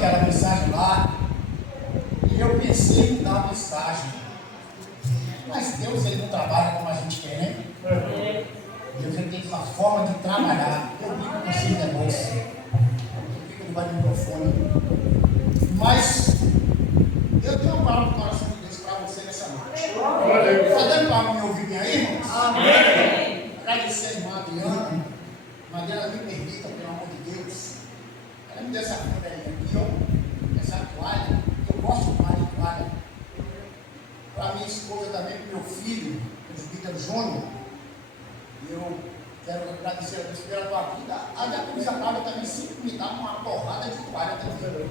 aquela mensagem lá e eu pensei em dar a mensagem. Mas Deus, ele não trabalha como a gente quer, né? Deus, ele tem uma forma de trabalhar. Eu digo com esse negócio. Eu fico debaixo do microfone. Mas eu tenho uma palavra do coração de Deus para você nessa noite. Está dando para me ouvir bem aí, irmãos? Amém. Agradecer a irmã Adriana. Mas ela me permita, pelo amor de Deus. Ela me deu essa coisa aqui, ó. Essa toalha. Eu gosto mais de toalha. Para minha esposa também, para meu filho, o presbítero Júnior. E eu quero agradecer a Deus pela tua vida. A minha polícia paga também sempre me dá uma porrada de toalha também.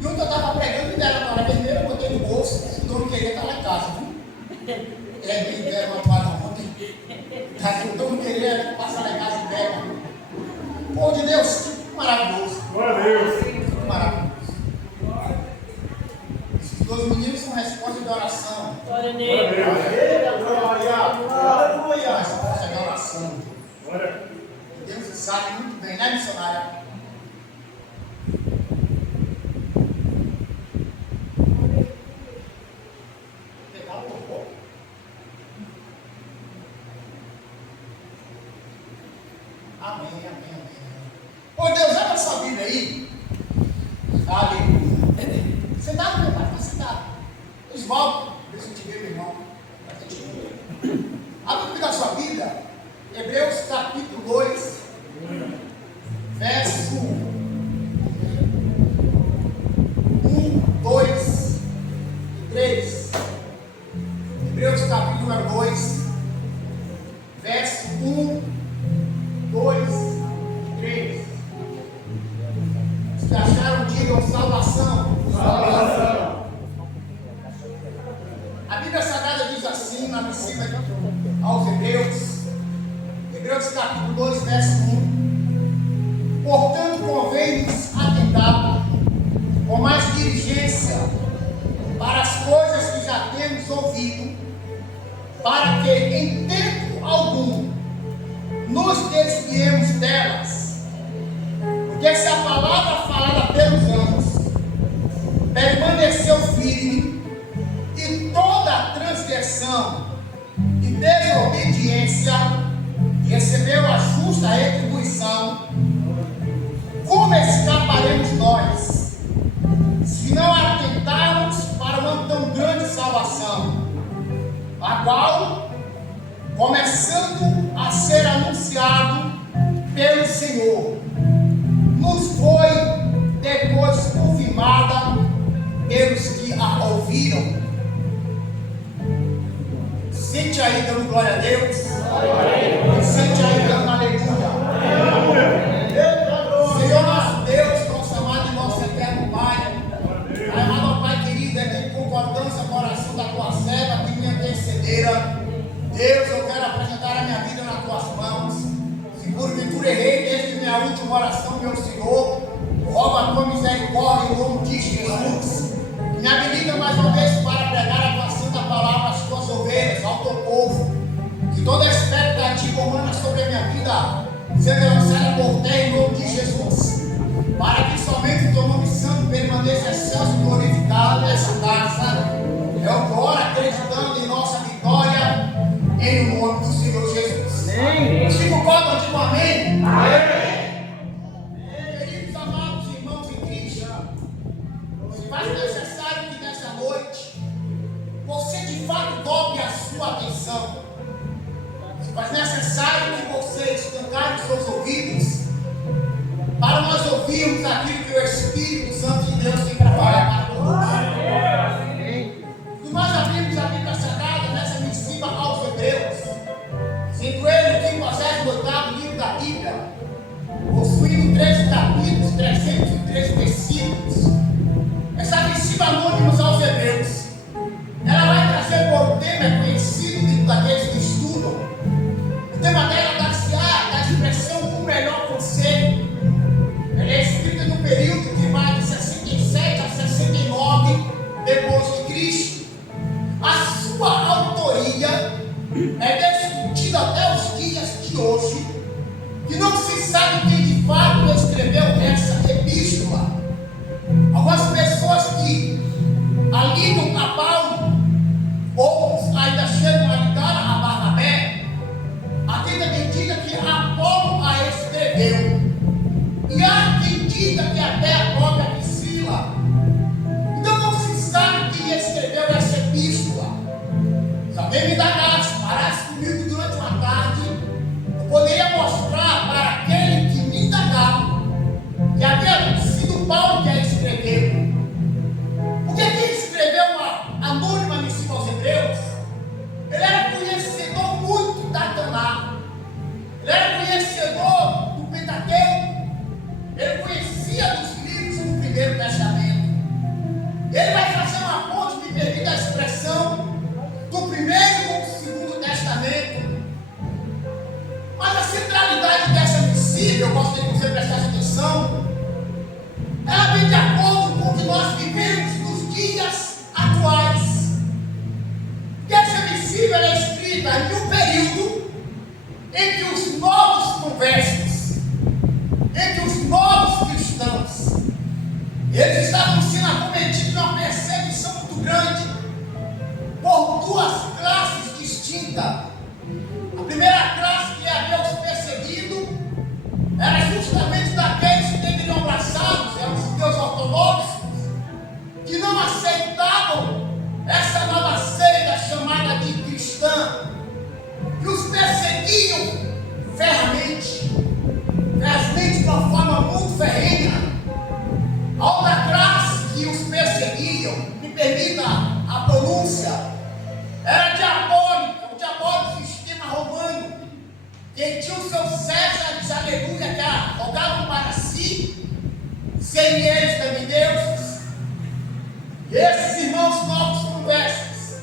E ontem eu estava pregando e deram a toalha vermelha, eu botei no bolso, o dono queria estar lá em casa, viu? Me deram uma toalha ontem. O dono queria passar lá em casa e pega. Pô, de Deus, que maravilhoso. Glória a Deus. Que maravilhoso. Esses dois meninos são resposta de oração. Glória a Deus. Aleluia. Resposta de oração. Glória. Deus sabe muito bem, né, missionária? Pegar o corpo. Amém, amém, amém. Ô Deus, abre essa Bíblia aí. Aleluia. Sentado, meu pai, está sentado. Oswaldo, deixa eu te ver, meu irmão. Abre comigo a sua Bíblia. Hebreus capítulo 2, verso 1, 2 e 3. Hebreus capítulo 2, verso 1, 2 e 3. Se acharam, digam salvação. Salvação. A Bíblia Sagrada diz assim, na visita aos Hebreus capítulo 2, verso 1. Portanto, convém-nos atentar com mais diligência para as coisas que já temos ouvido, para que em tempo algum nos desviemos delas. Porque se a palavra falada pelos anjos permaneceu firme, e toda transgressão e desobediência recebeu a justa retribuição, como escaparemos nós, se não atentarmos para uma tão grande salvação, a qual, começando a ser anunciado pelo Senhor, nos foi depois confirmada pelos que a ouviram. Sente aí dando glória a Deus. Sente aí dando aleluia. Senhor nosso Deus, nosso amado e nosso eterno Pai. Amado Pai querido, é em concordância com a oração da tua serva que me antecedera. Deus, eu quero apresentar a minha vida nas tuas mãos. Se porventura errei desde minha última oração, meu Senhor, rogo a tua misericórdia em nome de Jesus. Me habilita mais uma vez para pregar a tua santa palavra às tuas ovelhas, ao teu povo. Que toda expectativa humana sobre a minha vida seja lançada por terra em nome de Jesus. Para que somente o teu nome santo permaneça excelso e glorificado nessa casa. Eu oro acreditando em nossa vitória, em nome do Senhor Jesus. Amém. Se concordam, digo amém. Amém. Queridos amados irmãos em Cristo, se faz necessário que nessa noite você de fato dobre a sua atenção. Se faz necessário que você escancar os seus ouvidos para nós ouvirmos aquilo que o Espírito Santo de Deus tem preparado para nós. E nós abrimos a Bíblia Sagrada nessa missão aos Hebreus, sendo ele o 58º livro da Bíblia, possuindo 13 capítulos, 303 versículos. Essa missão anônimos aos Hebreus, ela vai trazer por tema conhecido de daqueles que estudam. O tema dela da expressão o melhor conselho. Ela é escrita no período que vai de 67 a 69 depois de Cristo. A sua autoria é discutida até os dias de hoje, que não se sabe quem de fato escreveu essa epístola. permita a pronúncia, era diabólica, o diabólico sistema romano, que tinha os seus Césares, aleluia, que rogavam para si, sem eles também deuses. E esses irmãos novos conversas,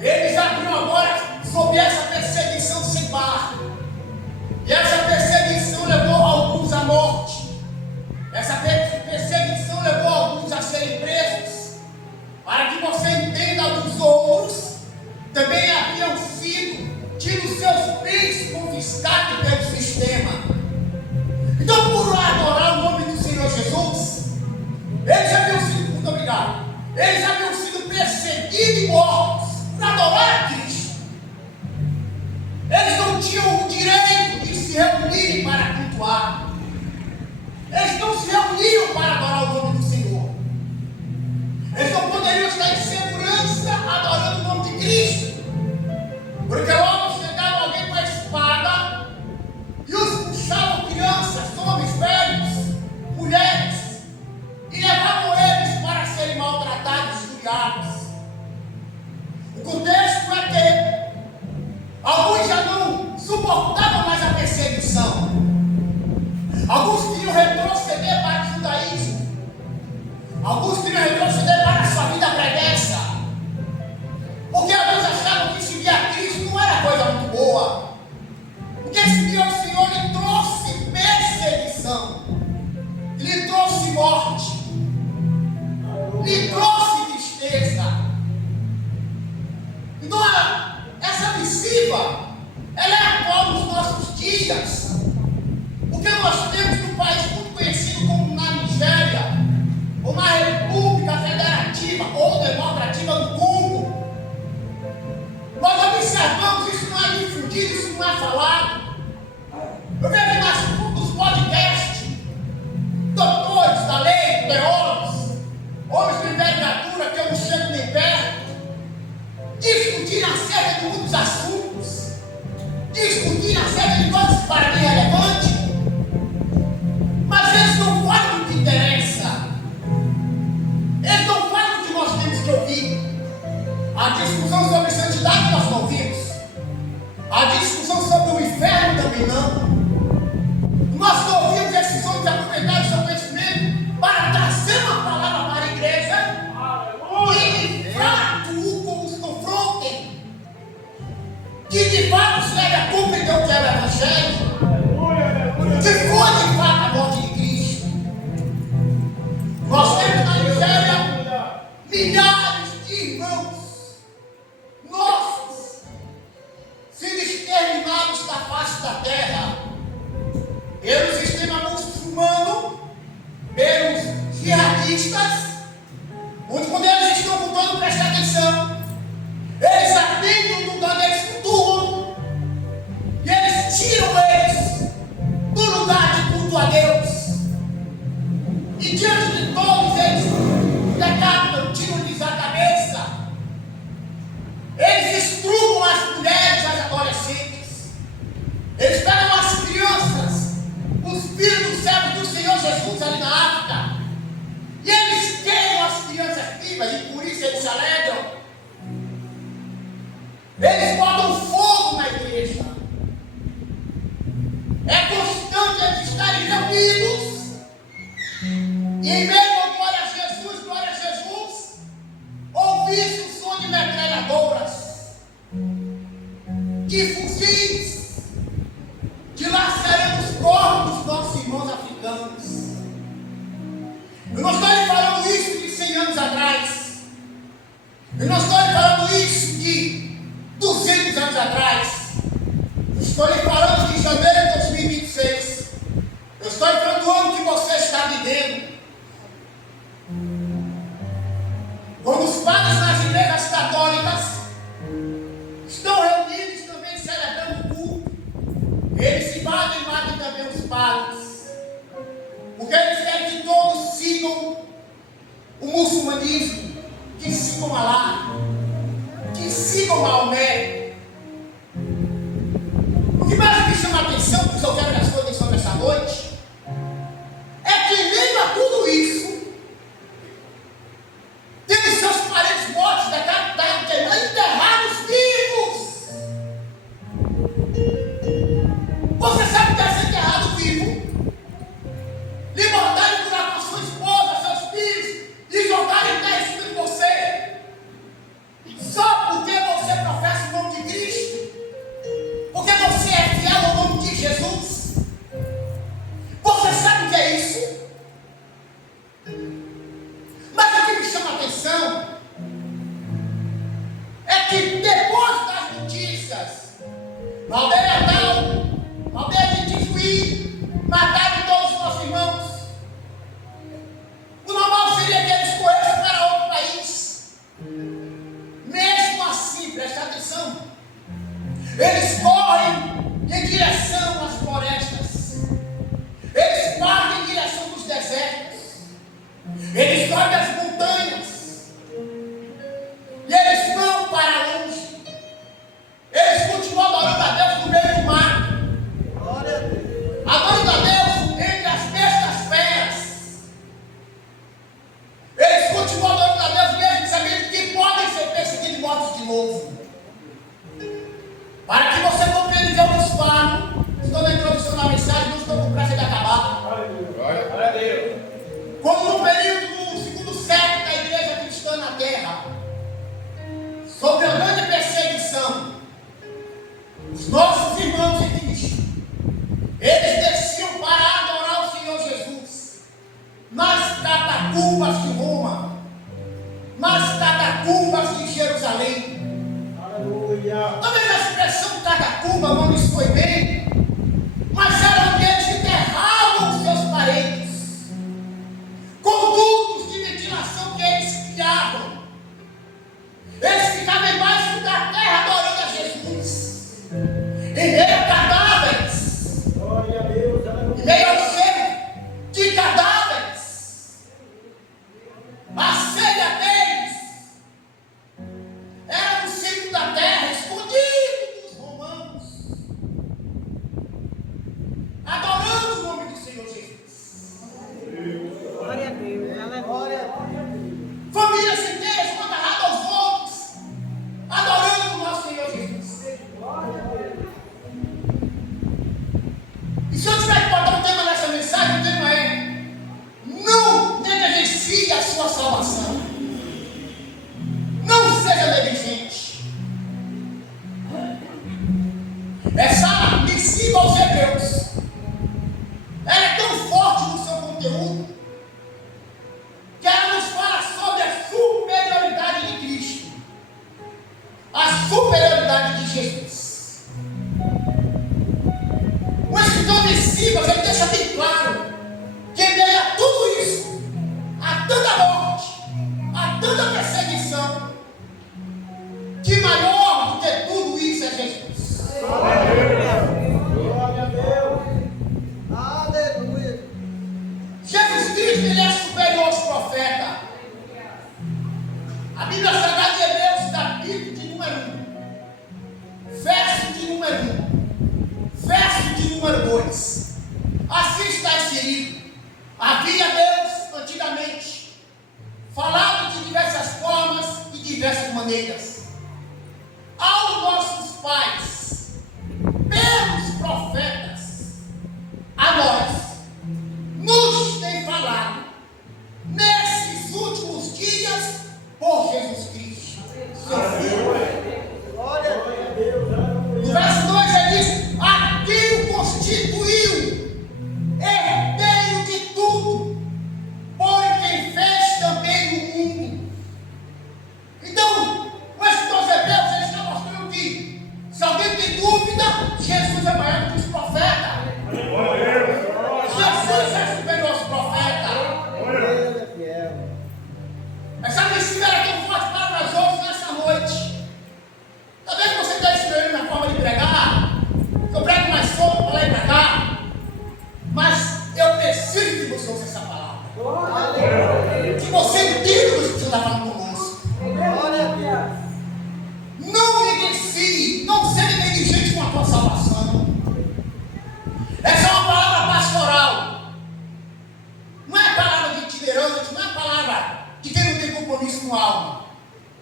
eles abriram agora sobre essa perseguição sem par. E essa perseguição levou alguns à morte. Essa perseguição levou alguns a serem presos. Para que você entenda, alguns outros também haviam sido tido seus bens confiscados pelo sistema. Então, por adorar o nome do Senhor Jesus, eles haviam sido, muito obrigado, eles haviam sido perseguidos e mortos por adorar a Cristo. Eles não tinham o direito de se reunirem para cultuar. Eles não se reuniam para adorar o nome do Senhor. Eles não poderiam estar em segurança adorando o nome de Cristo, porque logo chegava alguém com a espada e os puxavam, crianças, homens, velhos, mulheres, e levavam eles para serem maltratados e esfriados. O contexto é que alguns já não suportavam mais a perseguição. Alguns queriam retroceder para o judaísmo. Alguns queriam retroceder para a sua vida pregressa. Porque alguns achavam que seguir a Cristo não era coisa muito boa. Porque seguir ao Senhor lhe trouxe perseguição, lhe trouxe morte, lhe trouxe tristeza. Então, essa missiva, ela é atual nos nossos dias. Porque nós temos um país muito conhecido como na Nigéria, ou na República Federativa ou Democrativa do Congo. Nós observamos, isso não é difundido, isso não é falado. Eu vejo nos podcasts, doutores da lei, teólogos, homens de envergadura que eu não chego nem perto, discutirem acerca de muitos assuntos, discutirem acerca de coisas para mim relevantes, mas eles não falam do que interessa, eles não falam do que nós temos que ouvir. A discussão sobre santidade nós não ouvimos, a discussão sobre o inferno também não. Nós não ouvimos esses homens aproveitar o seu conhecimento para trazer uma palavra para a igreja que de fato os confrontem, que de fato se leve a compreender o que é o Evangelho, que foi de fato a morte de Cristo. Nós temos na Nigéria milhares de irmãos nossos sendo exterminados da face da terra pelo sistema muçulmano, pelos jihadistas, onde quando eles estão lutando, presta atenção, eles atendem o lugar deles cultuam, e eles tiram eles do lugar de culto a Deus, e diante de todos eles decapitam, tiram-lhes a cabeça, eles estrupam as mulheres, as adolescentes, eles pegam as crianças, os filhos dos servos do Senhor Jesus ali na África, e eles queimam as crianças vivas, e por isso eles se alegram. Eles botam fogo na igreja. É constante eles estarem reunidos, e em meio a glória a Jesus, ouvir o som de metralhadoras, de fuzis, dilacerando os corpos dos nossos irmãos africanos. Eu não estou lhe falando isso de 100 anos atrás. Eu não estou lhe falando isso de 200 anos atrás. Eu estou lhe falando de janeiro de 2026. Eu estou lhe falando do ano que você está vivendo. Quando os padres nas igrejas católicas estão reunidos também celebrando o culto, eles se matam e matam também os padres, porque eles querem que todos sigam o muçulmanismo, que sigam Alá, que sigam Maomé. O que mais me chama a atenção, porque eu quero que a sua atenção nessa noite, é que em meio a tudo isso, tem os seus parentes missão é que depois das notícias, na aldeia tal, na aldeia de Tijuí, mataram todos os nossos irmãos. O normal seria que eles corressem para outro país. Mesmo assim, preste atenção, eles correm em direção às florestas, eles partem em direção dos desertos, eles correm das montanhas, e eles vão para longe, eles continuam adorando a Deus no meio do mar, adorando a Deus entre as bestas feras, eles continuam adorando a Deus mesmo sabendo que podem ser perseguidos e mortos de novo. Para que você compreenda que eu vos falo, estou na introdução da mensagem, não estou com pressa de acabar. Glória a Deus. Como no período do segundo século da igreja cristã na terra, sob a grande perseguição, os nossos irmãos em Cristo, eles desciam para adorar o Senhor Jesus nas catacumbas de Roma, nas catacumbas de Jerusalém. Talvez a expressão catacumba não lhes foi bem, mas era onde eles enterravam os seus parentes, com dutos de ventilação que eles criavam. Eles ficavam embaixo da terra adorando a Jesus, em meio a cadáveres, em meio ao cheiro de cadáveres. A ceia deles era no centro da terra, escondido dos romanos, adorando o nome do Senhor Jesus. Glória a Deus, aleluia. Famílias inteiras foram agarradas aos outros, adorando o nosso Senhor Jesus. E se eu tiver que botar um tema nessa mensagem, o tema é: não negligencie a sua salvação. Não seja negligente. Essa missiva aos Hebreus, ela é tão forte no seu conteúdo, que ela nos fala sobre a superioridade de Cristo, a superioridade de Jesus. O escritor de Sivas, ele deixa bem claro que em meio a tudo isso, a tanta morte, a tanta perseguição, que maior do que tudo isso é Jesus. Glória a Deus. Aleluia. Jesus Cristo, ele é superior aos profetas. A Bíblia Sagrada de Hebreus, capítulo de número 1, verso de número 1, verso de número 2. Assim está inserido: havia Deus antigamente falado de diversas formas e diversas maneiras aos nossos pais, pelos profetas. A nós nos tem falado nesses últimos dias por Jesus Cristo, seu Filho. Glória a Deus, No aleluia. verso 2 ele diz: a quem o constituiu herdeiro de tudo, por quem fez também o mundo. Então, o escritor aos Hebreus, ele está mostrando que, se alguém tem dúvida, Jesus é maior que os profetas. Jesus é superior aos profetas. Ele é fiel. Essa missiva era tão forte para nós outros nessa noite. Talvez você esteja estranhando minha forma de pregar, que eu prego mais solto para lá e para cá, mas eu preciso que você ouça essa palavra, Aleluia. que você entenda o que você está falando conosco. Glória a Deus. Não negligencie, não seja negligente com a tua salvação. Essa é uma palavra pastoral, não é palavra de itinerante, não é palavra de quem não tem compromisso com a alma.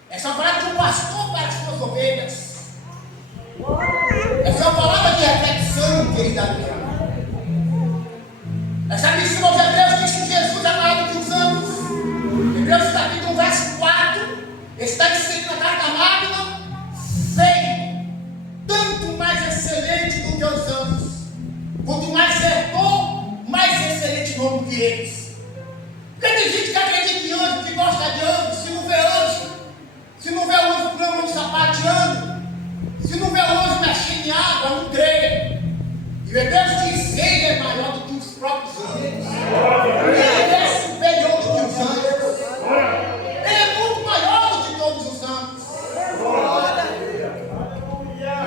Essa é uma palavra de um pastor para as suas ovelhas. Essa é uma palavra de reflexão, querida minha. Essa missão aos Hebreus diz que Jesus é maior do que os anos. Hebreus capítulo 1, verso 4, está escrito na carta magna: vem, tanto mais excelente do que os anos, quanto mais herdou, mais excelente nome que eles. Porque tem gente que acredita em anjo, que gosta de anjo, se não vê E o Hebreus diz: ele é maior do que os próprios anjos. Ele é superior do que os anjos. Ele é muito maior do que todos os anjos.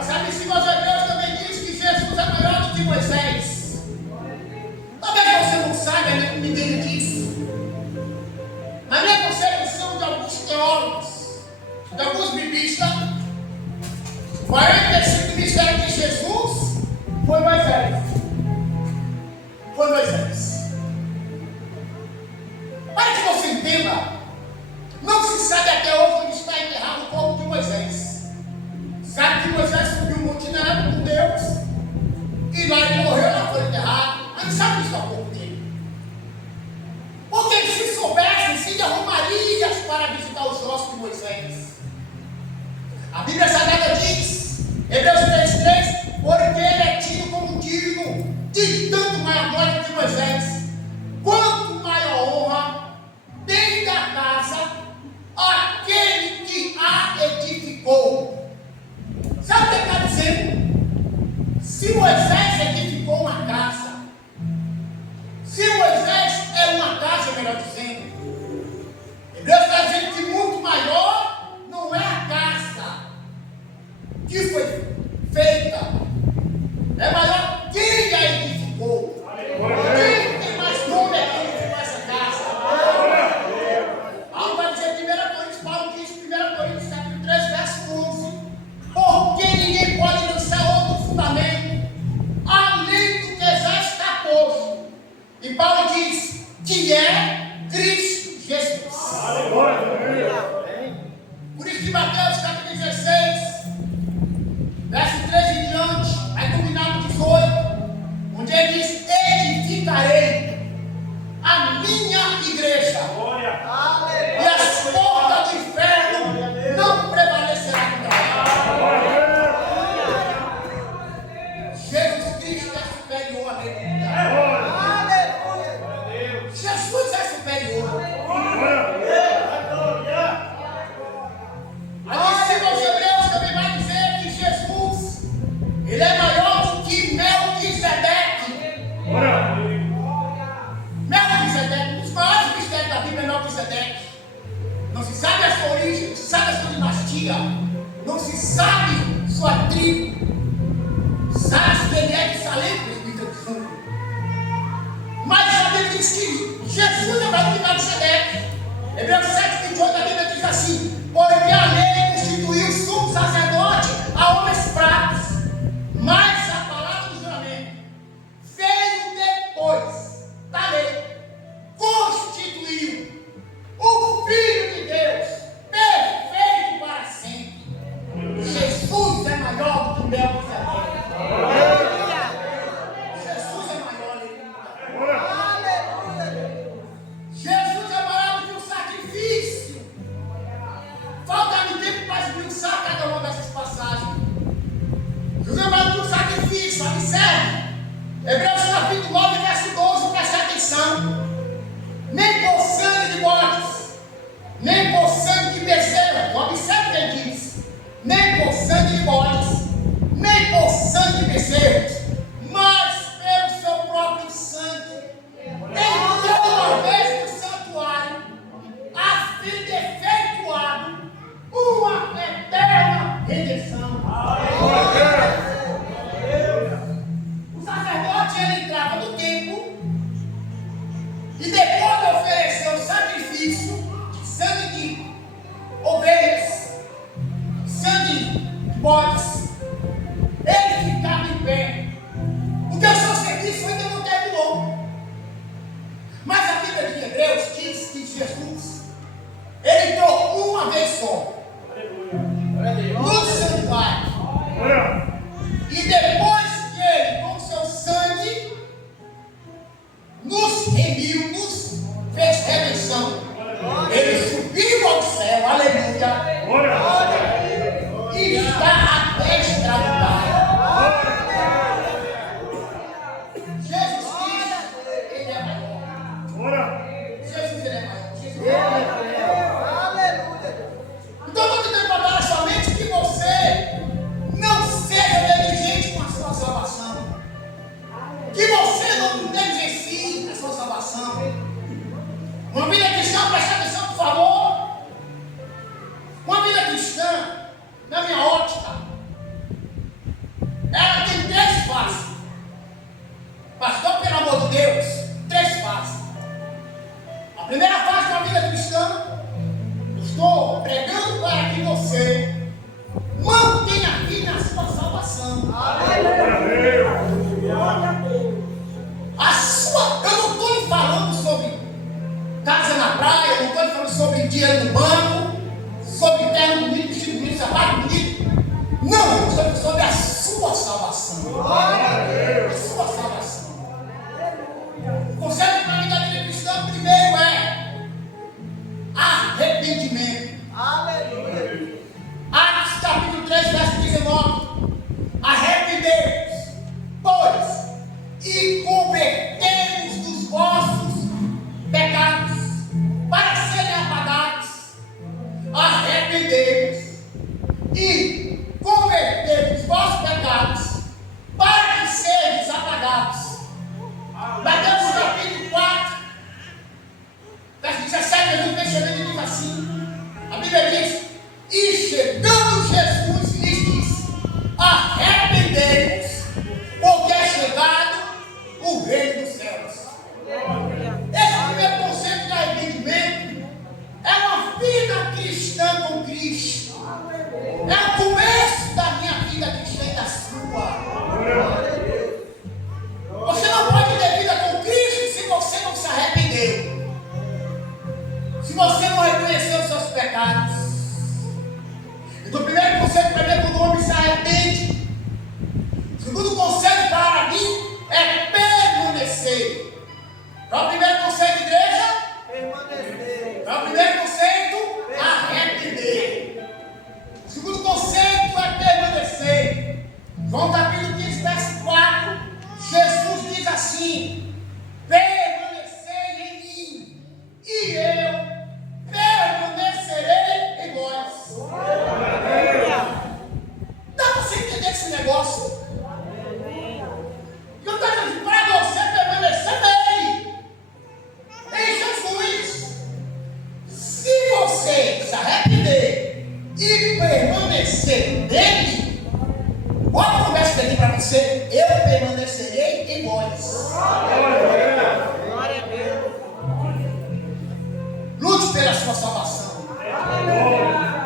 Sabe, se os Hebreus também diz que Jesus é maior do que Moisés. Talvez você não saiba nem como ninguém disso. Na minha concepção de alguns teólogos, de alguns biblistas, o maior exercício do ministério de Jesus foi Moisés. Foi Moisés. Para que você entenda, não se sabe até hoje onde está enterrado o corpo de Moisés. Sabe que Moisés subiu um monte neto com Deus, e lá ele morreu, lá foi enterrado, mas não sabe onde está o corpo dele. Porque se soubessem, se arrumariam para visitar os ossos de Moisés. A Bíblia Sagrada diz, Hebreus 3:3, porque ele é tido como digno de tanto maior glória que Moisés, quanto maior honra tem da casa aquele que a edificou. Sabe o que ele está dizendo? Se Moisés edificou uma casa, se Moisés é uma casa, melhor dizendo, Hebreus está dizendo que muito maior não é a casa que foi feita, é maior quem a edificou. Quem tem mais nome é quem edificou essa casa. Paulo vai dizer, 1 Coríntios, Paulo diz, 1 Coríntios capítulo 3, verso 11, porque ninguém pode lançar outro fundamento além do que já está posto. E Paulo diz que é Cristo Jesus. Por isso que Mateus capítulo 16, verso 13 em diante, vai culminar no 18, onde ele diz: edificarei a minha igreja, e as portas do inferno não prevalecerão contra ela. Jesus Cristo é superior a ele. Jesus é superior. Mas se os Hebreus também vai dizer que Jesus, ele é maior do que Melquisedeque. Melquisedeque, um dos maiores mistérios da Bíblia é Melquisedeque. Não se sabe a sua origem, não se sabe a sua dinastia, não se sabe sua tribo. Sabe que ele é de Salém, presbítero Santo. Mas a Bíblia diz que Jesus é maior do que Melquisedeque. Hebreus 7:28, a Bíblia diz assim: porque a lei constituiu sumo sacerdote a homens fracos, mas a palavra do juramento veio depois da lei, constituiu o Filho de Deus, perfeito para sempre. Jesus é maior do que Melquisedeque. Jesus é maior, Jesus é maior do que o sacrifício. Falta-me tempo para esmiuçar cada uma dessas passagens. Jesus é maior do que o sacrifício. Observe. Hebreus capítulo 9, verso 12, preste atenção. Nem por sangue de bodes, nem por sangue de bezerro. Observe o que ele diz. Nem por sangue de bodes, nem por sangue de bezerros, mas pelo seu próprio sangue, entrou uma vez no santuário, a fim de efetuar uma eterna redenção. O sacerdote, ele entrava no templo e depois de oferecer o sacrifício de sangue de ovelhas, sangue de bodes, ele ficava em pé, porque o seu serviço ainda não terminou. Mas a Bíblia de Hebreus diz que Jesus, ele entrou uma vez só no santuário, e depois que ele, com seu sangue, nos remiu, nos fez redenção, ele subiu ao céu, aleluia, e está à destra do Pai. Jesus Cristo, ele é maior. Jesus, ele é maior. Jesus, ele é maior. Então, eu estou tentando falar somente que você não seja negligente com a sua salvação. atenção, preste atenção, por favor. Uma vida cristã, na minha ótica, ela tem 3 faces. Pastor, pelo amor de Deus, 3 faces. A primeira fase da vida cristã, estou pregando para que você mantenha firme a sua salvação. Eu não estou lhe falando sobre casa na praia, eu não estou lhe falando sobre dinheiro no banco, sobre terno bonito, vestido bonito, sapato bonito. Não, eu estou falando sobre a sua salvação. A sua salvação. O conselho para a vida cristã primeiro é arrependimento. Aleluia. Atos capítulo 3, verso 19. Arrependei-vos, pois, e convertei-vos dos vossos pecados, para serem apagados. Arrependei-vos e convertei-vos dos vossos pecados, para que sejam apagados. Mateus capítulo 4, verso 17, Jesus vem chegando e diz assim: a Bíblia diz: e chegando Jesus lhes disse: arrependei-vos, porque é chegado o reino dos céus. Esse primeiro conceito de arrependimento é uma vida cristã com Cristo. É o começo da minha vida cristã e da sua. Você não pode ter vida com Cristo se você não se arrependeu, se você não reconheceu os seus pecados. Então, o primeiro conceito para mim é quando o homem se arrepende. O segundo conceito para mim é permanecer. Qual é o primeiro conceito, igreja? Permanecer. Qual é o primeiro conceito? Arrepender. O segundo conceito é permanecer. João capítulo 15, verso 4, Jesus diz assim: permanecei em mim, e eu permanecerei em vós. Dá para você entender esse negócio? Eu estou dizendo para você permanecer nele, em Jesus. Se você se arrepender e permanecer nele, olha a promessa dele para você: eu permanecerei em vós. Glória a Deus. Lute pela sua salvação.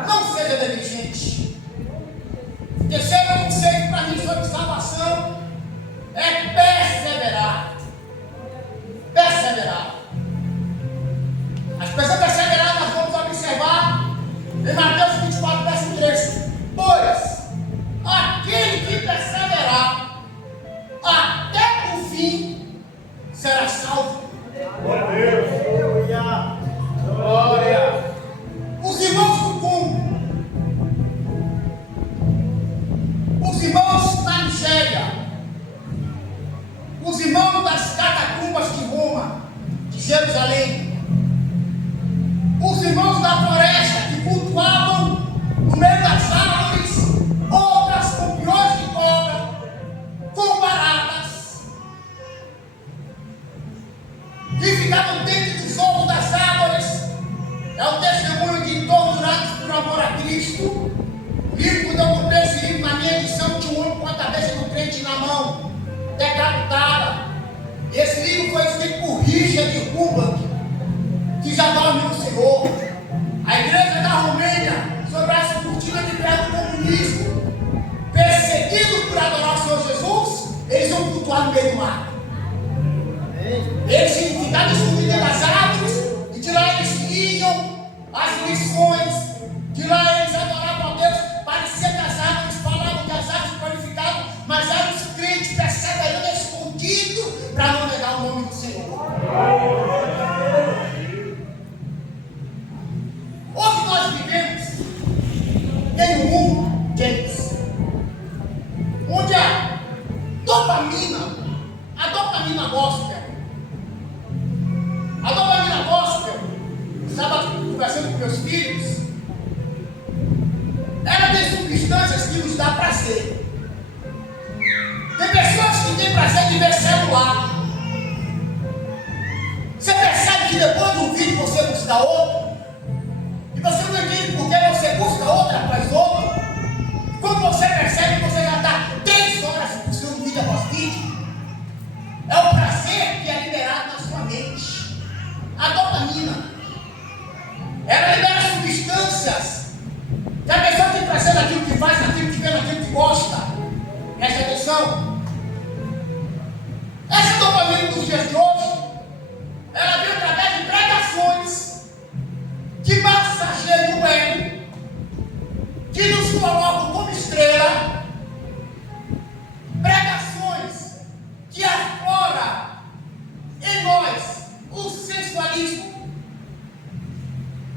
Não seja negligente. Terceiro conceito para mim sobre salvação é perseverar. Perseverar. A expressão perseverar nós vamos observar em Mateus 24, verso 13. Pois aquele que perseverar até o fim será salvo. Aleluia. Glória. Os irmãos do Congo, os irmãos na Nigéria, os irmãos das catacumbas de Roma, de Jerusalém, os irmãos da floresta que cultuavam no meio das árvores outras com piões de cobra, com baratas, que ficavam dentro dos ovos das árvores. É o testemunho de todos jurados por amor a Cristo. O livro, quando eu comprei esse livro na minha edição, tinha um homem com a cabeça do crente na mão, decapitada. Esse livro foi escrito por Richard Kubak, que já dorme no Senhor. A igreja da Romênia, sobre essa cortina de pé do comunismo, perseguidos por adorar o Senhor Jesus, eles vão cultuar no meio do mar. Eles ficaram escondidos das árvores, e de lá eles iam as lições, de lá eles adoravam a Deus. Parecia que as árvores falavam, que as árvores qualificavam, mas eram os crentes perseverando escondidos para não negar o nome do Senhor. Hoje nós vivemos em um mundo, gente, onde a dopamina gospel, estava conversando com meus filhos. Ela libera substâncias que a pessoa tem prazer naquilo que faz, naquilo que vê, naquilo que gosta. Presta atenção. Essa dopamina dos dias de hoje, ela vem através de pregações que massageiam o ego, que nos colocam como estrela, pregações que afloram em nós o sensualismo,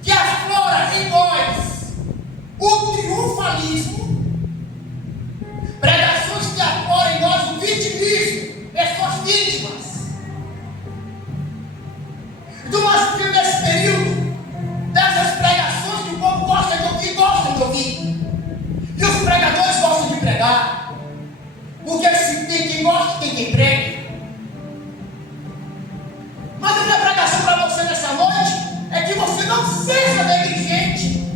que aflora em nós o triunfalismo, pregações que afloram em nós o vitimismo, pessoas vítimas. Então nós vivemos nesse período dessas pregações que o povo gosta de ouvir, gostam de ouvir. E os pregadores gostam de pregar, porque se tem quem gosta, tem quem pregue. Mas a minha pregação para você nessa noite é que você não seja negligente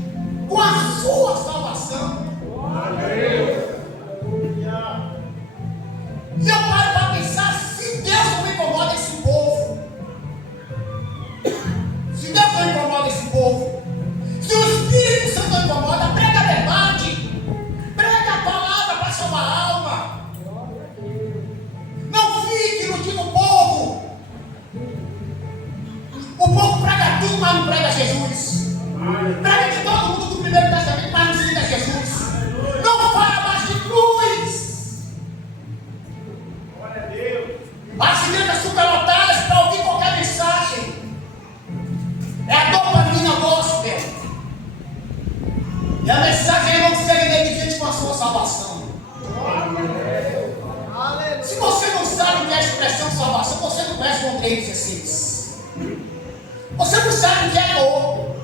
com a sua salvação. E eu paro para pensar, se Deus não incomoda esse povo, se Deus não incomoda esse povo, se o Espírito Santo não incomoda, prega a verdade, prega a palavra para salvar a alma. Não fique iludindo o povo. O povo prega tudo, mas não prega Jesus. Prega de todo mundo do Primeiro Testamento, mas não cita Jesus. Não fala mais de cruz. As igrejas superlotadas para ouvir qualquer mensagem. É a dopamina gospel. E a mensagem é não ser negligente com a sua salvação. Se você não sabe o que é a expressão salvação, você não conhece João 3,16. Você não sabe o que é amor.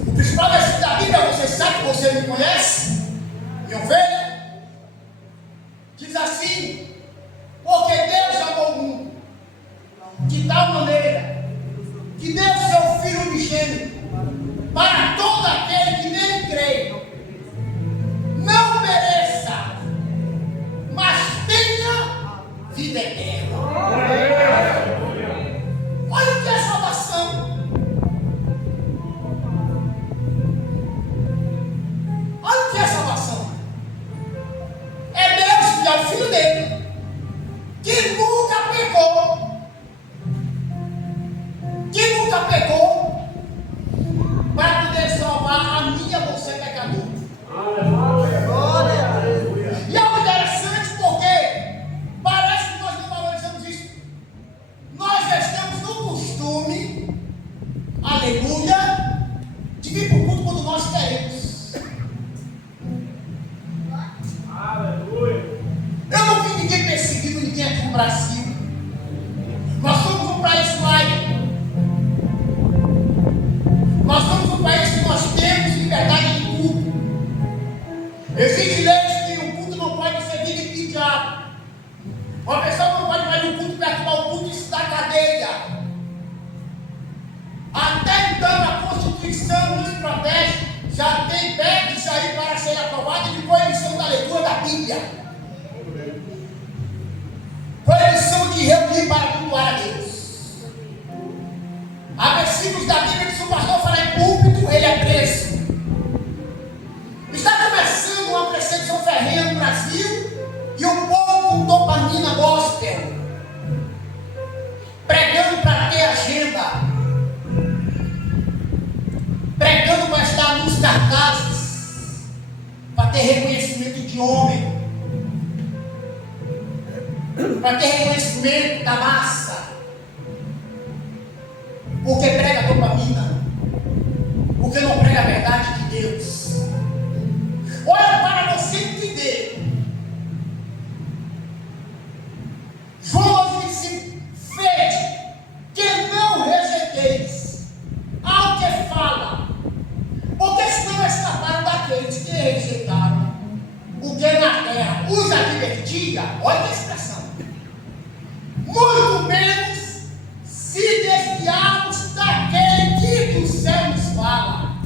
O principal versículo da Bíblia, você sabe que você me conhece, minha ovelha. Diz assim: porque Deus amou o mundo de tal maneira que deu seu Filho unigênito para todo aquele que nele crê não pereça, mas tenha vida eterna. Olha o que é salvação. Olha o que é salvação. É Deus que é o Filho dele, que nunca pecou, para poder salvar a mim e a você pecador. E é algo interessante porque parece que nós não valorizamos isso. Nós estamos no costume, aleluia, de vir para o culto quando nós queremos. Eu não vi ninguém perseguindo ninguém aqui no Brasil. Nós somos um país laico. Nós somos um país que nós temos liberdade de culto. Existem leis que o culto não pode ser vilipendiado. Uma pessoa não pode mais no culto perturbar o culto, isso dá cadeia. Até então a Constituição nos protege. Já tem PECs aí para ser aprovado de proibição da leitura da Bíblia. Proibição de reunir para cultuar a Deus. Há versículos da Bíblia que se o pastor falar em púlpito, ele é preso. Está começando uma perseguição ferrenha no Brasil e o povo com dopamina gospel, pregando para ter agenda, pregando para estar nos cartazes, para ter reconhecimento de homem, para ter reconhecimento da massa, porque prega dopamina, porque não prega a verdade de Deus. Olha, para você entender, João 25, fede que não rejeiteis ao que fala, porque senão escaparam daqueles que rejeitaram o que na terra os advertia. Olha a expressão. Muito menos se desviarmos daquele que do céu nos fala.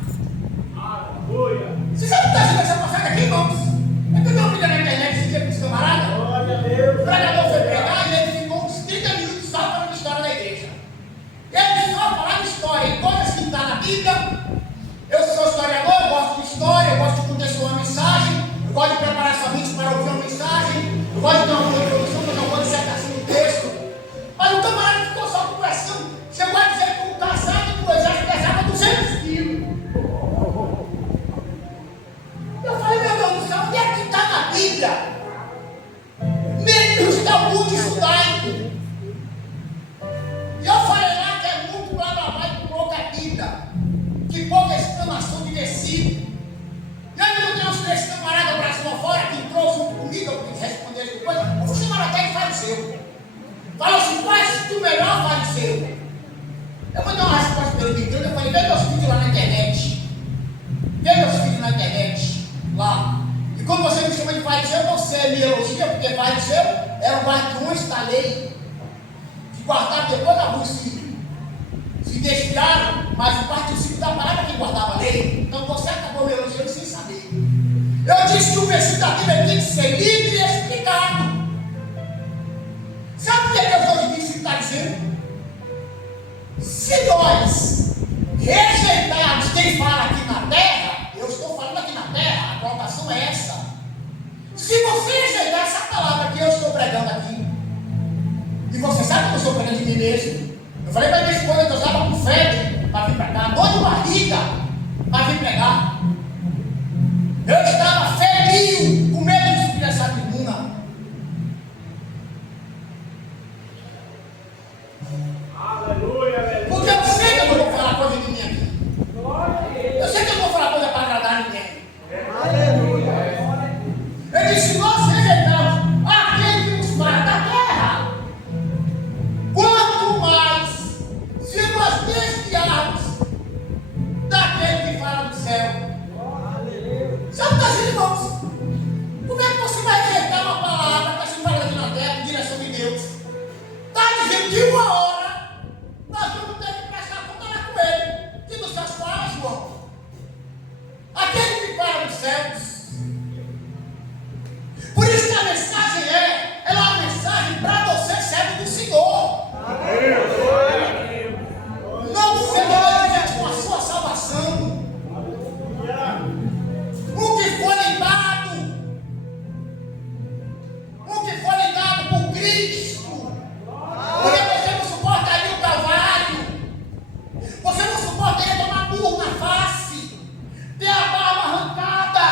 Aleluia. Bíblia. Eu sou historiador, eu gosto de história, eu gosto de contextualizar uma mensagem, eu gosto de preparar essa mente para ouvir uma mensagem, eu gosto de ter uma boa introdução, fazer uma boa dissertação do texto. Mas o camarada ficou só conversando, chegou a dizer que o caçado do exército pesava 200 quilos. Eu falei, meu Deus do céu, onde é que está na Bíblia? Menos Talmud judaico. E eu falei lá que é muito blá blá blá e pouca Bíblia, que pouca exclamação de versículo. E aí não tem uns três camaradas Brasil afora que entrou junto comigo, eu responder depois, eu fui chamar até de fariseu. Falou assim, faz tu melhor fariseu. Eu vou dar uma resposta pelo microfone, eu falei, vê meus vídeos lá na internet. Vê meus vídeos na internet, lá. E quando você me chama de fariseu, você me elogia, porque fariseu era o guardiões da lei, que guardava depois da luz se desviaram, mas o participo da palavra que guardava a lei. Então você acabou me elogiando sem saber. Eu disse que o versículo da Bíblia tem que ser livre e explicado. Sabe o que Deus hoje disse que está dizendo? Se nós rejeitarmos quem fala aqui na terra, eu estou falando aqui na terra, a colocação é essa. Se você rejeitar essa palavra que eu estou pregando aqui, e você sabe que eu estou pregando de mim mesmo, eu falei para minha esposa que eu estava com febre para vir pregar, dor de barriga para vir pregar. Eu estava febril, com medo de subir essa tribuna. Aleluia. Porque eu sei que eu não vou falar coisa de mim aqui. Eu sei que eu não vou falar coisa para agradar ninguém. Ele disse, nós rejeitamos aquele que nos fala da terra. Quanto mais, se nós desviarmos daquele que fala do céu. Sabe das irmãos? Como é que você vai rejeitar uma palavra que se fala aqui na terra em direção de Deus? Está dizendo que uma hora nós vamos ter que prestar conta lá com ele. Que dos seus fala, João? Aquele que fala dos céus. Por isso que a mensagem ela é uma mensagem para você, servo do Senhor. Não seja negligente com a sua salvação. O que foi ligado por Cristo. Porque você não suportaria o Calvário. Você não suportaria tomar burro na face, ter a barba arrancada.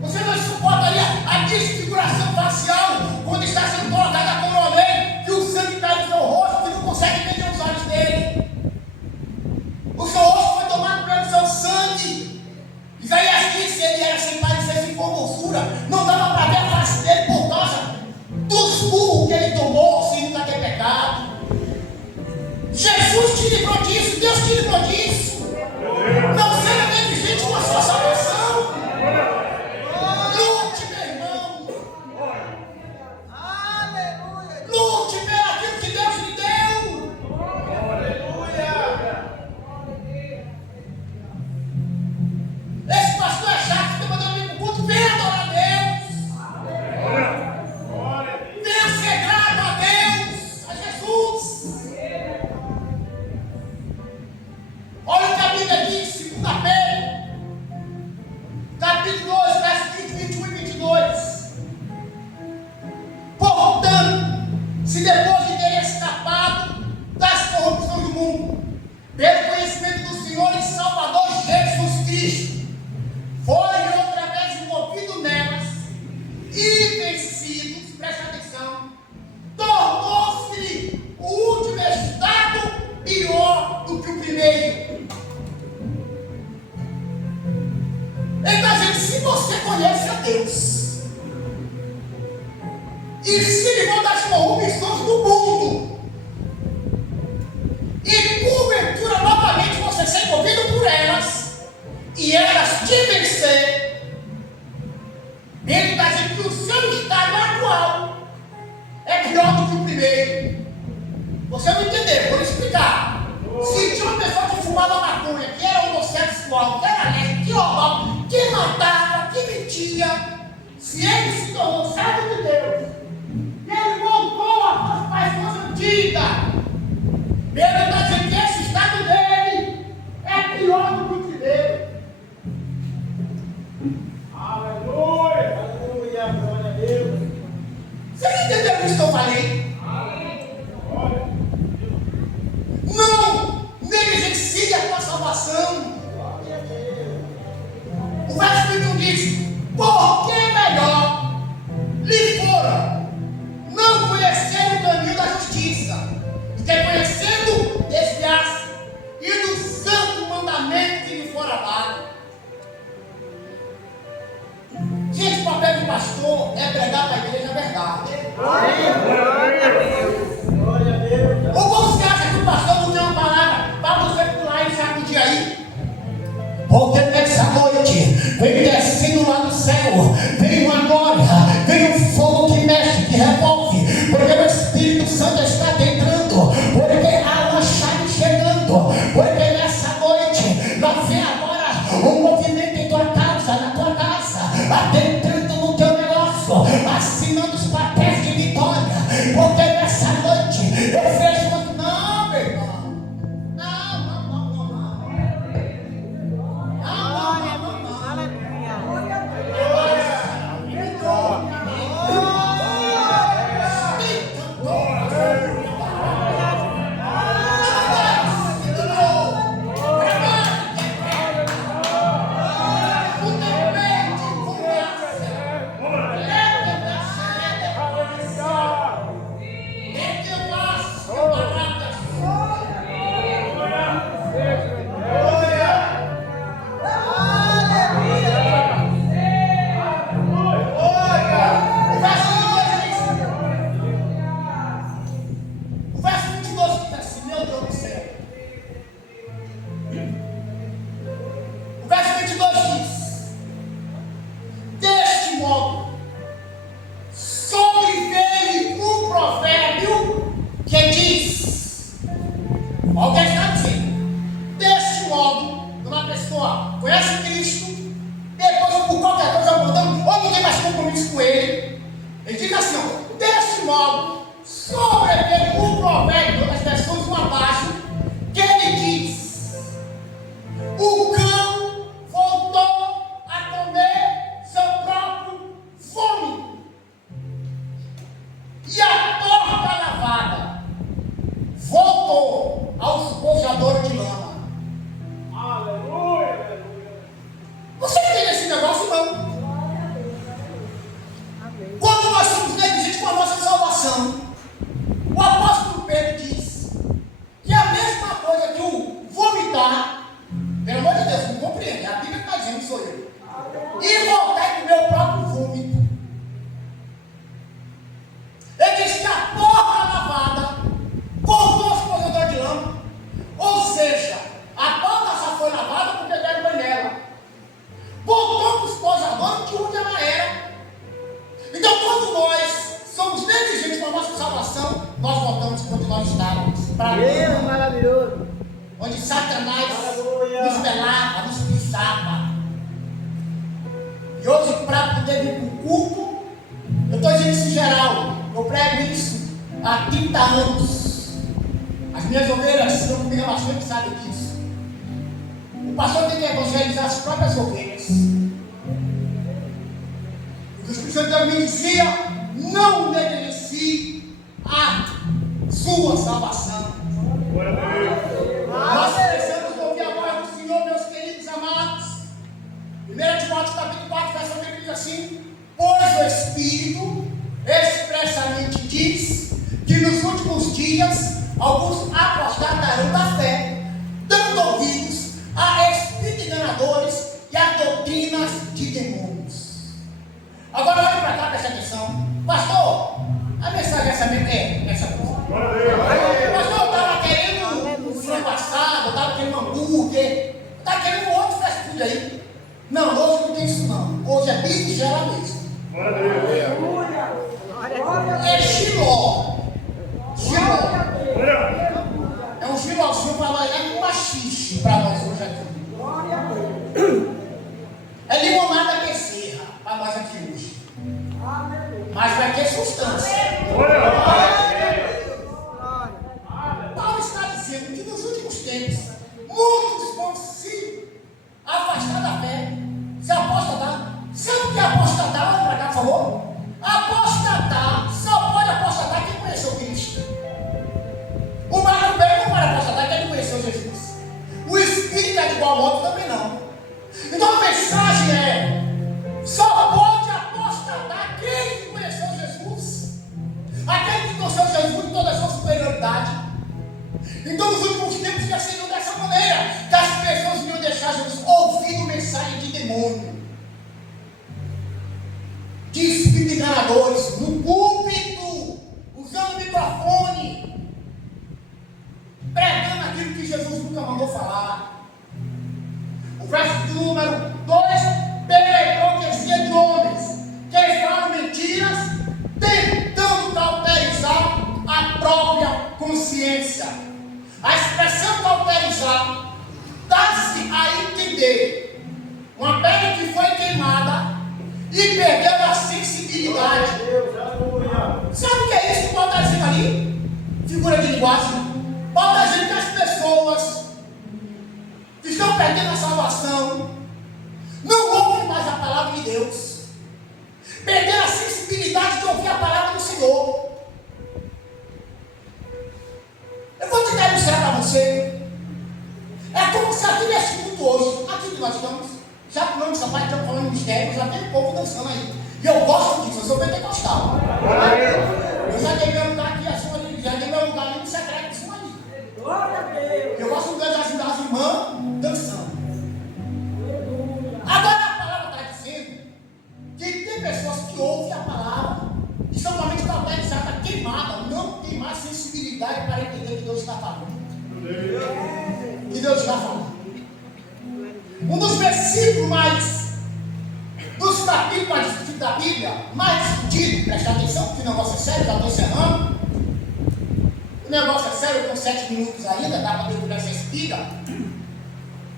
Você não suportaria a desfiguração facial quando está sendo colocada a coronel, que o sangue cai no seu rosto e não consegue ver os olhos dele. O seu rosto foi tomado pelo seu sangue. Isaías disse, ele era sem pai e sem formosura, não dava para ver a face dele por causa dos burros que ele tomou sem nunca ter pecado. Jesus te livrou disso, Deus te livrou disso. Não seja negligente com a sua salvação. Lute, meu irmão. Lute pelo aquilo que Deus lhe deu. Esse pastor é chato, fica mandando vir para o culto. Venha adorar a Deus. Venha ser grato a Deus, a Jesus. Olha o que a Bíblia diz, 2 Pedro, capítulo 2, versos 20, 21 e 22. Portanto, se depois de ter escapado das corrupções do mundo, pelo conhecimento do Senhor e Salvador Jesus Cristo, forem outra vez envolvidos nelas e vencidos, preste atenção, tornou-se o último estado pior do que o primeiro. Ele está dizendo, se você conhece a Deus e se livrou das corrupções do mundo, e porventura novamente você ser envolvido por elas, e elas te vencer, ele está dizendo que o seu estado atual é pior do que o primeiro. Você não entendeu, vou explicar. Se tinha uma pessoa que fumava maconha, que era homossexual, que era lésbico, que roubava, que matava, que mentia, se ele se tornou servo de Deus, e ele voltou a suas pais, Ou você acha que o pastor não tem uma palavra para você pular e sacudir aí? Porque nessa noite vem descendo lá do céu, vem uma glória, vem um fogo que mexe, que revolve, porque o Espírito Santo está adentrando, porque há uma chave chegando, porque nessa noite lá vem agora um movimento em tua casa, na tua casa, adentrando no teu negócio, assinando os papéis de vitória, porque nessa noite eu vejo. Não, meu irmão, não. Alguém está dizendo, deste modo, uma pessoa conhece Cristo, depois por qualquer coisa mudando, ou não tem mais compromisso com Ele. Ele diz assim, ó, deste modo, sobreveio um provérbio das pessoas uma base, que ele diz, o cão voltou a comer seu próprio vômito, e a porca lavada voltou aos pojadores de lama. Aleluia. Você tem esse negócio não? Quando nós somos negligentes com a nossa salvação, o apóstolo Pedro diz que a mesma coisa que o vomitar, pelo amor de Deus, não compreende, a Bíblia está dizendo, sou eu, e voltar e comer o próprio vômito. Ele diz que a porca lavada voltou aos pojadores de lama, ou seja, a porca só foi lavada porque deram banho nela, voltou para os pojadores de onde ela era. Então, quando nós somos negligentes com a nossa salvação, nós voltamos quando nós estávamos para Deus maravilhoso. onde Satanás Aleluia. nos velava, nos pisava. E hoje, para poder vir para o culto, eu estou dizendo isso em geral, eu prego isso há 30 anos. As minhas ovelhas estão comigo há bastante, sabem disso. O pastor tem que evangelizar as próprias ovelhas. O Espírito Santo me dizia, não negligencie a sua salvação. Nós precisamos ouvir a voz do Senhor, meus queridos amados. 1 Timóteo capítulo 4, verso 1 diz assim, pois o Espírito expressamente diz que nos últimos dias alguns apostatarão da fé, dando ouvidos a espíritos enganadores e a doutrinas de demônios. Agora olhe para cá, preste atenção. Pastor, a mensagem essa mesmo é essa coisa. Pastor, eu estava querendo um frango assado, eu estava querendo um hambúrguer, eu estava querendo um outro fast food aí. Não, hoje não tem isso não. Hoje é berinjela mesmo. É Giló. É um gilózinho para nós, é um machixe para nós hoje aqui. É limonada Becerra para nós aqui hoje. Mas vai ter substância. Paulo está dizendo que nos últimos tempos, muitos vão se afastar da fé, se apostatar. Sabe o que é apostatar? Olha para cá, por favor. Apostatar, só pode apostatar quem conheceu Cristo. O Marco Velho não pode apostatar quem não conheceu Jesus. O Espírito é de igual modo também não. Então a mensagem é, só pode apostatar quem conheceu Jesus. Aquele que conheceu Jesus em toda a sua superioridade. Então nos últimos tempos ia sendo dessa maneira, que as pessoas iam deixar Jesus ouvindo mensagem de demônio, de espíritos enganadores, no púlpito. Jesus nunca mandou falar. O verso de número 2, pela hipocrisia de homens, que falam mentiras, tentando cauterizar a própria consciência. A expressão cauterizar dá-se a entender uma pele que foi queimada e perdeu a sensibilidade. Sabe o que é isso que Paulo está dizendo ali? Figura de linguagem. Paulo está dizendo que as pessoas que estão perdendo a salvação não ouvem mais a palavra de Deus, perderam a sensibilidade de ouvir a palavra do Senhor. Eu vou te denunciar para você. É como se aqui nesse culto hoje, aqui que nós estamos, já pulamos essa parte, estamos falando de mistério, já tem povo dançando aí. E eu gosto disso, eu sou pentecostal. Eu já dei meu lugar aqui, já dei meu lugar ali no secreto em cima ali. Eu gosto do das irmãs dançando. Agora a palavra está dizendo que tem pessoas que ouvem a palavra e são realmente cauterizadas, queimadas, não tem mais sensibilidade para entender que Deus está falando. Que Deus está falando. Um dos versículos dos capítulos da Bíblia mais discutido, presta atenção, porque o negócio é sério, já estou encerrando. O negócio é sério, eu tenho 7 minutos ainda, dá para derrubar essa espiga.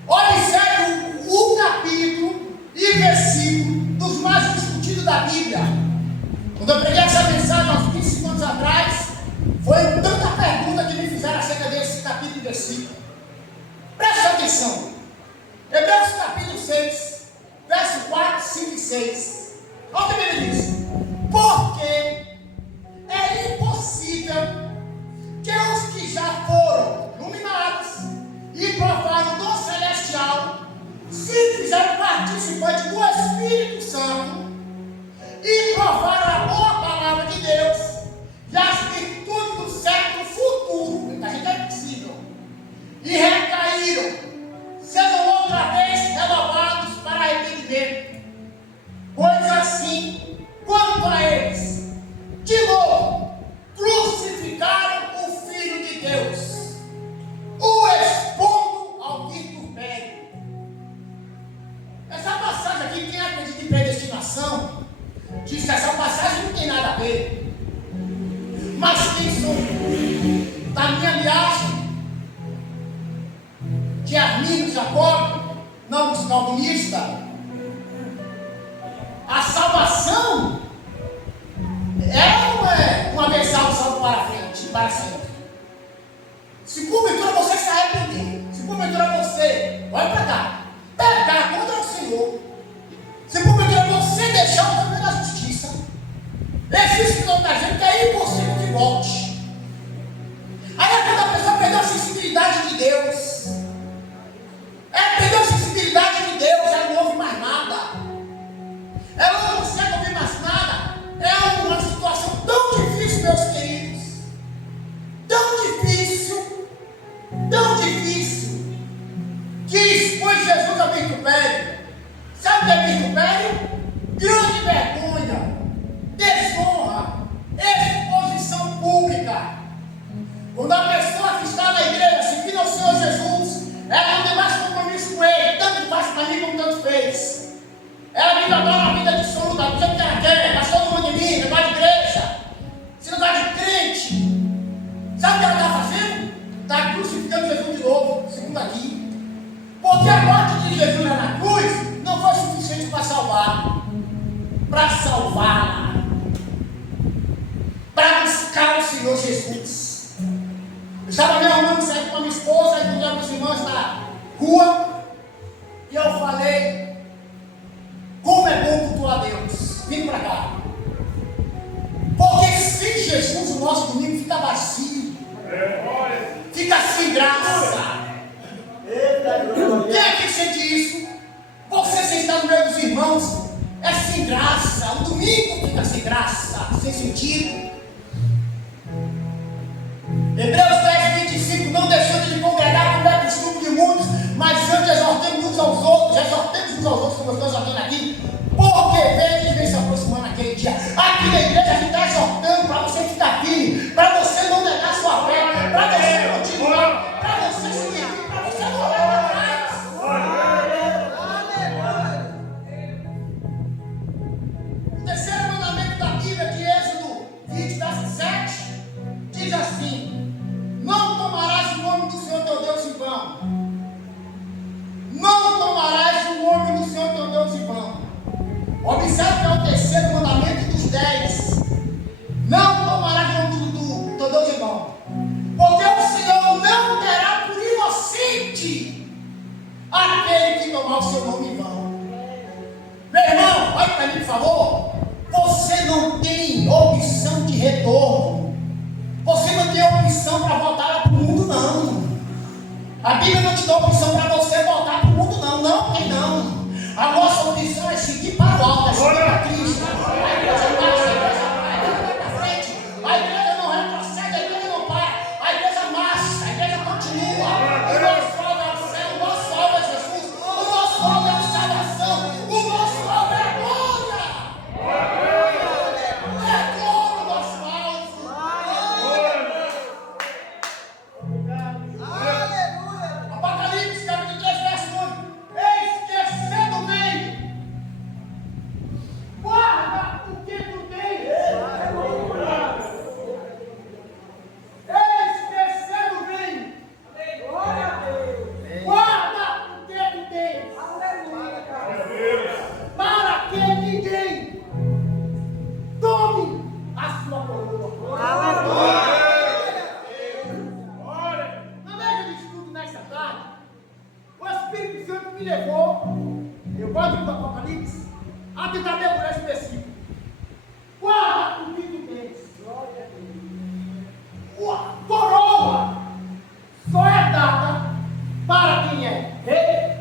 Observe o capítulo e versículo dos mais discutidos da Bíblia. Quando eu preguei essa mensagem há uns 25 anos atrás, foi tanta pergunta que me fizeram acerca desse capítulo e versículo. Preste atenção. Hebreus capítulo 6, verso 4, 5 e 6. Olha o que ele diz. Porque é impossível que os que já foram iluminados e provaram do celestial se fizeram participantes do Espírito Santo e provaram a boa palavra de Deus e as virtudes do século futuro, a gente é impossível, e recaíram, sejam outra vez renovados para arrependimento. Pois assim, quanto a eles, de novo, crucificaram o Filho de Deus, o expondo ao vitupério. Essa passagem aqui, quem acredita em predestinação, diz que essa passagem não tem nada a ver. Mas quem sou da minha linhagem, de Arminio Jacob, não dos calvinistas, a salvação é uma vez salvo para frente, para sempre. Se porventura você se arrepender, se porventura você, olha para cá, pecar contra o Senhor, se porventura você deixar o caminho da justiça, existe que não está dizendo que é impossível que volte. Aí é quando a pessoa perdeu a sensibilidade de Deus, perdeu a sensibilidade de Deus, ela não ouve mais nada, ela não consegue ouvir mais nada. É uma situação tão difícil, meus queridos, tão difícil, que expôs Jesus ao vitupério. Sabe o que é vitupério? Grande vergonha, desonra, exposição pública. Quando a pessoa que está na igreja seguindo ao Senhor Jesus, ela não tem mais compromisso com Ele, tanto faz para mim como tanto fez. Ela vive agora uma vida dissoluta, do jeito que ela quer, mas todo mundo de mim, negócio de igreja, se não está de crente. Sabe o que ela está fazendo? Está crucificando Jesus de novo, segundo aqui. Porque a morte de Jesus lá na cruz não foi suficiente para salvá-la, para buscar o Senhor Jesus. Eu estava me arrumando sair com a minha esposa, e com as irmãs na rua, e eu falei: como é bom cultuar a Deus. Vem para cá. Porque sem Jesus o nosso domingo fica vazio, fica sem graça. Quem é que sente isso? Você sentar no meio dos irmãos é sem graça. O domingo fica sem graça, sem sentido. Hebreus 10, 25: não deixando de congregar como é costume de muitos, mas antes tomar o seu nome em vão. Meu irmão, olha para mim, por favor. Você não tem opção de retorno. Você não tem opção para voltar para o mundo, não. A Bíblia não te dá opção para você voltar para o mundo, não. Não tem, não. A nossa opção é seguir para o alto, é seguir para Cristo. A igreja passa, a igreja vai, a igreja vai para frente. A igreja não retrocede, a igreja não para. A igreja marcha, a igreja continua. O nosso alvo é o céu, o nosso alvo é Jesus. O nosso alvo é a salvação. O nosso alvo é a glória. É a glória o nosso alvo. Apocalipse, capítulo 3, verso 1. Eis que cedo vem. Guarda o que tu tens. Eis que cedo vem. Guarda o que tu tens. Para que ninguém tome a sua coroa. Na mesa de estudo nesta tarde, o Espírito Santo me levou, eu gosto do Apocalipse, a tentar decorar esse versículo. Guarda o que tu tens. A coroa só é dada para quem é rei,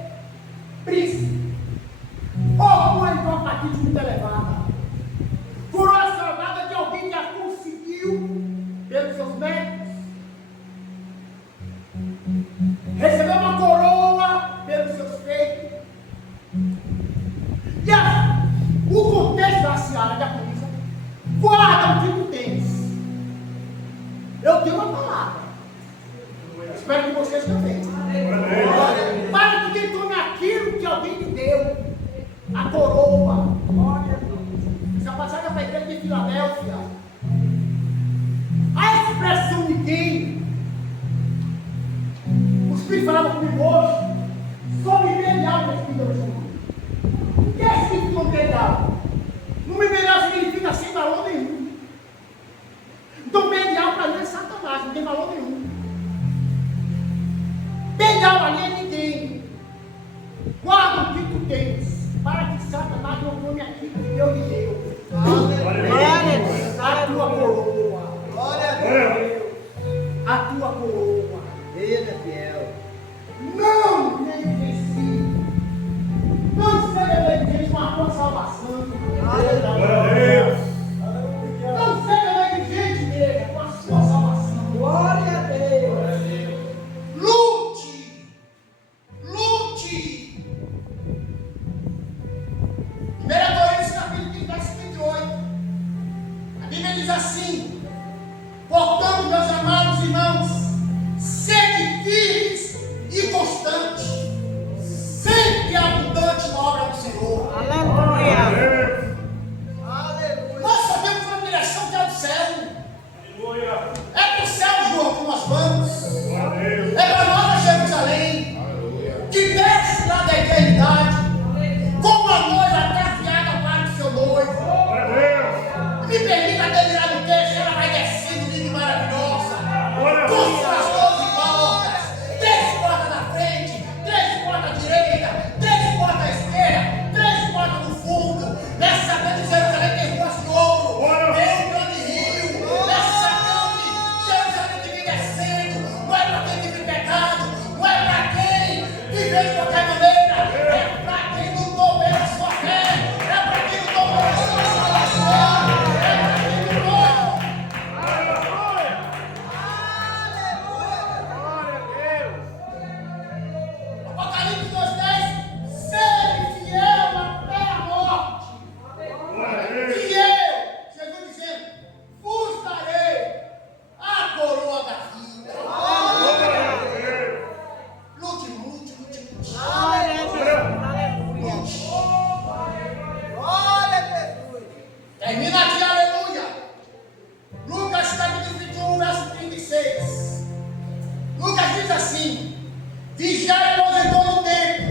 príncipe, ou uma importante muito elevada. Coroa só é dada de alguém que a conseguiu pelos seus méritos. Recebeu uma coroa pelos seus feitos. E o contexto da seara da polícia, guarda o que tu tens. Eu tenho uma palavra. Espero que vocês também. Para que quem tome aquilo que alguém lhe deu. A coroa. Essa passagem é para a igreja de Filadélfia. A expressão ninguém. O Espírito falava comigo hoje sobre medial no Espírito hoje. O que é significa medial? No medial significa sem valor nenhum. Então medial para mim é Satanás, não tem valor nenhum. Medial ali é ninguém. Guarda o que tu tens, para que Satanás não tome aquilo que Deus lhe deu. A tua coroa. Glória a Deus. A tua coroa. Ele é fiel. Não negligencie. Não seja negligente com a tua salvação. Não seja negligente, nega, com a sua salvação. Glória a Deus. Lute. Lute. 1 Coríntios capítulo 15, verso 28. A Bíblia diz assim: portanto, meus amados irmãos, sede firmes e constantes, sempre abundante na obra do Senhor. Aleluia. Nós só temos uma direção que é o céu. É para o céu, João, que nós vamos. É para Nova Jerusalém, que desce lá da eternidade, como a noiva ataviada para o seu noivo. Me permita terminar o texto, ela vai descendo linda e maravilhosa, com suas 12 portas, 3 portas na frente, 3 portas à direita, 3 portas à esquerda, 3 portas no fundo. Nessa grande Jerusalém tem ruas de ouro, tem um grande rio. Nessa grande Jerusalém que vem descendo, não é para quem vive pecado, não é para quem vive de qualquer maneira, é para quem lutou pela sua fé, é para quem lutou pela sua salvação. Apocalipse 2:10, ser fiel até a morte. E eu, Jesus dizendo, vos darei a coroa da vida. Lute, lute, lute, lute. Glória a Deus. Aleluia. Glória a Jesus. Termina aqui, aleluia. Lucas capítulo 21, verso 36. Lucas diz assim: vigiai, pois, em todo o tempo,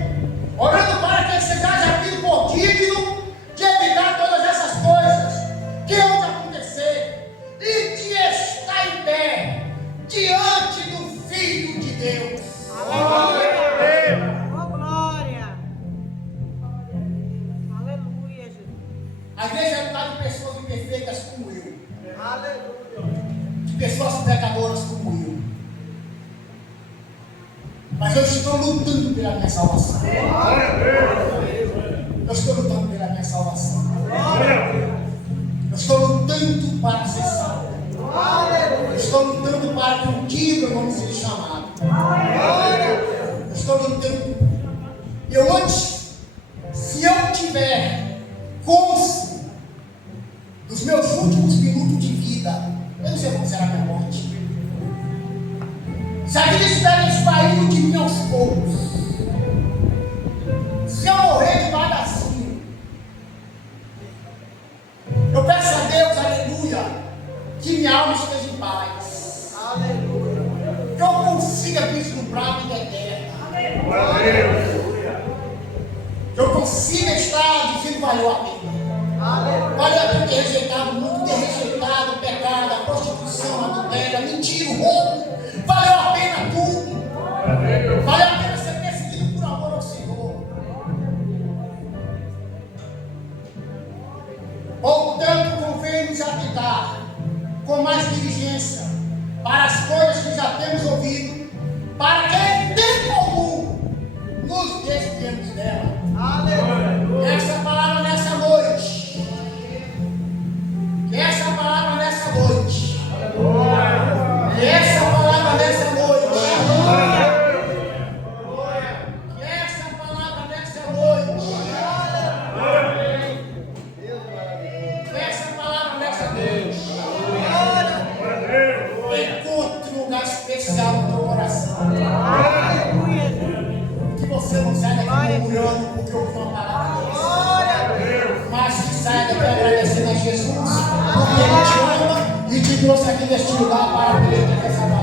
orando para que sejais havido por digno de evitar todas essas coisas que hão de acontecer e de estar em pé diante do Filho de Deus. Oh, glória. Mas eu estou lutando pela minha salvação. Eu estou lutando pela minha salvação. Eu estou lutando para ser salvo. Eu estou lutando para que um dia eu não seja chamado. Eu estou lutando. Eu antes, se eu tiver consciência dos meus últimos minutos de vida, eu não sei como será a minha morte. Se aquilo estiver esvaindo de mim aos poucos, se eu morrer devagarzinho, eu peço a Deus, aleluia, que minha alma esteja em paz. Aleluia. Que eu consiga vislumbrar a vida eterna. Que eu consiga estar dizendo valeu a pena. Valeu a pena ter rejeitado o mundo, ter rejeitado o pecado, a prostituição, a adultério, a mentira, o roubo. Valeu a pena tudo. Valeu a pena ser perseguido por amor ao Senhor. Portanto, convém nos atentar com mais diligência para as coisas que já temos ouvido, para que em tempo algum nos desviemos dela. Aleluia. Essa palavra nessa noite. Que essa palavra nessa noite. Que essa palavra nessa noite. Que essa palavra nessa noite. Que essa palavra nessa noite. Encontre um lugar especial no teu coração. Que você não saia daqui murmurando porque ouviu uma palavra dessa. Mas que saia daqui agradecendo a Jesus, porque Ele te ama e te trouxe aqui neste lugar para poder ter essa palavra.